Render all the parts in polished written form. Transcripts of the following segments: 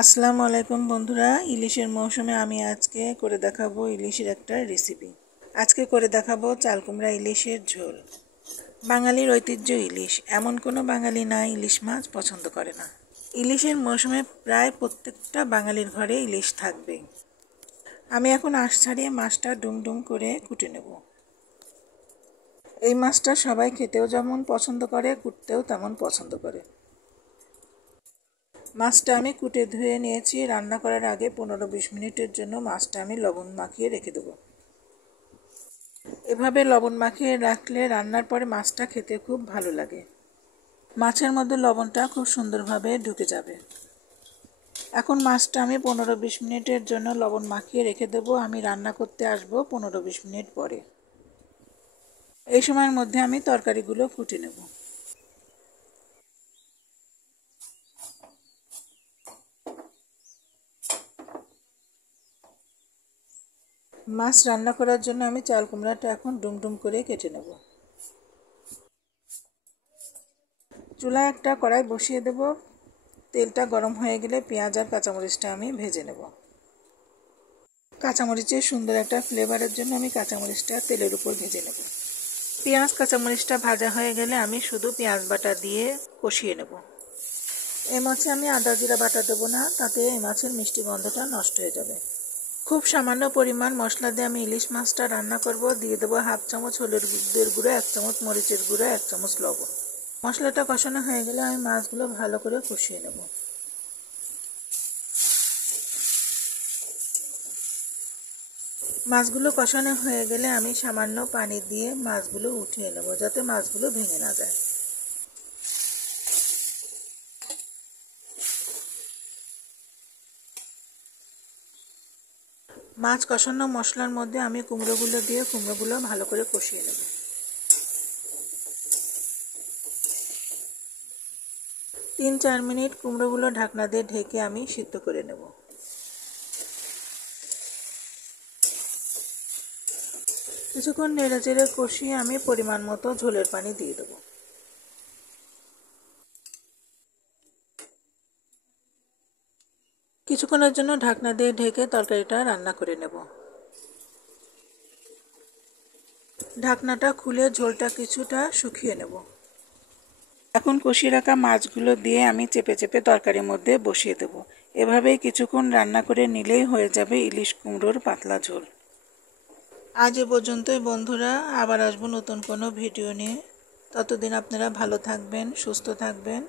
আসসালামু আলাইকুম বন্ধুরা, ইলিশের মৌসুমে আমি আজকে করে দেখাবো ইলিশের একটা রেসিপি। আজকে করে দেখাবো চাল কুমড়া ইলিশের ঝোল। বাঙালির ঐতিহ্য ইলিশ, এমন কোনো বাঙালি নাই ইলিশ মাছ পছন্দ করে না। ইলিশের মৌসুমে প্রায় প্রত্যেকটা বাঙালির ঘরে ইলিশ থাকবে। আমি এখন আঁশ ছাড়িয়ে মাছটা ডুম করে কুটে নেব। এই মাছটা সবাই খেতেও যেমন পছন্দ করে, কুটতেও তেমন পছন্দ করে। মাছটা আমি কুটে ধুয়ে নিয়েছি। রান্না করার আগে 15-20 মিনিটের জন্য মাছটা আমি লবণ মাখিয়ে রেখে দেবো। এভাবে লবণ মাখিয়ে রাখলে রান্নার পরে মাছটা খেতে খুব ভালো লাগে। মাছের মধ্যে লবণটা খুব সুন্দরভাবে ঢুকে যাবে। এখন মাছটা আমি 15-20 মিনিটের জন্য লবণ মাখিয়ে রেখে দেবো। আমি রান্না করতে আসবো 15-20 মিনিট পরে। এই সময়ের মধ্যে আমি তরকারিগুলো কুটে নেব। মাছ রান্না করার জন্য আমি চাল কুমড়াটা এখন ডুম করে কেটে নেব। চুলায় একটা কড়াই বসিয়ে দেব। তেলটা গরম হয়ে গেলে পেঁয়াজ আর কাঁচামরিচটা আমি ভেজে নেব। কাঁচামরিচের সুন্দর একটা ফ্লেভারের জন্য আমি কাঁচামরিচটা তেলের উপর ভেজে নেব। পেঁয়াজ কাঁচামরিচটা ভাজা হয়ে গেলে আমি শুধু পেঁয়াজ বাটা দিয়ে কষিয়ে নেব। এই মাছে আমি আদা জিরা বাটা দেবো না, তাতে এই মাছের মিষ্টি গন্ধটা নষ্ট হয়ে যাবে। খুব সামান্য পরিমাণ মশলা দিয়ে আমি ইলিশ মাছটা রান্না করব। দিয়ে দেবো 1/2 চামচ হলুদের গুঁড়ো, 1 চামচ মরিচের গুঁড়ো, 1 চামচ লবণ। মশলাটা কষানো হয়ে গেলে আমি মাছগুলো ভালো করে কষিয়ে নেব। মাছগুলো কষানো হয়ে গেলে আমি সামান্য পানি দিয়ে মাছগুলো উঠিয়ে নেব, যাতে মাছগুলো ভেঙে না যায়। মাছ কষানো মশলার মধ্যে আমি কুমড়োগুলো দিয়ে কুমড়োগুলো ভালো করে কষিয়ে নেব। 3-4 মিনিট কুমড়োগুলো ঢাকনা দিয়ে ঢেকে আমি সিদ্ধ করে নেব। কিছুক্ষণ নেড়েচেড়ে কষিয়ে আমি পরিমাণ মতো ঝোলের পানি দিয়ে দেবো। কিছুক্ষণের জন্য ঢাকনা দিয়ে ঢেকে তরকারিটা রান্না করে নেব। ঢাকনাটা খুলে ঝোলটা কিছুটা শুকিয়ে নেব। এখন কষিয়ে রাখা মাছগুলো দিয়ে আমি চেপে তরকারির মধ্যে বসিয়ে দেব। এভাবেই কিছুক্ষণ রান্না করে নিলেই হয়ে যাবে ইলিশ কুমড়োর পাতলা ঝোল। আজ এ পর্যন্তই বন্ধুরা, আবার আসবো নতুন কোনো ভিডিও নিয়ে। ততদিন আপনারা ভালো থাকবেন, সুস্থ থাকবেন,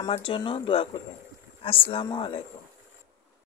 আমার জন্য দোয়া করবেন। আসসালামু আলাইকুম।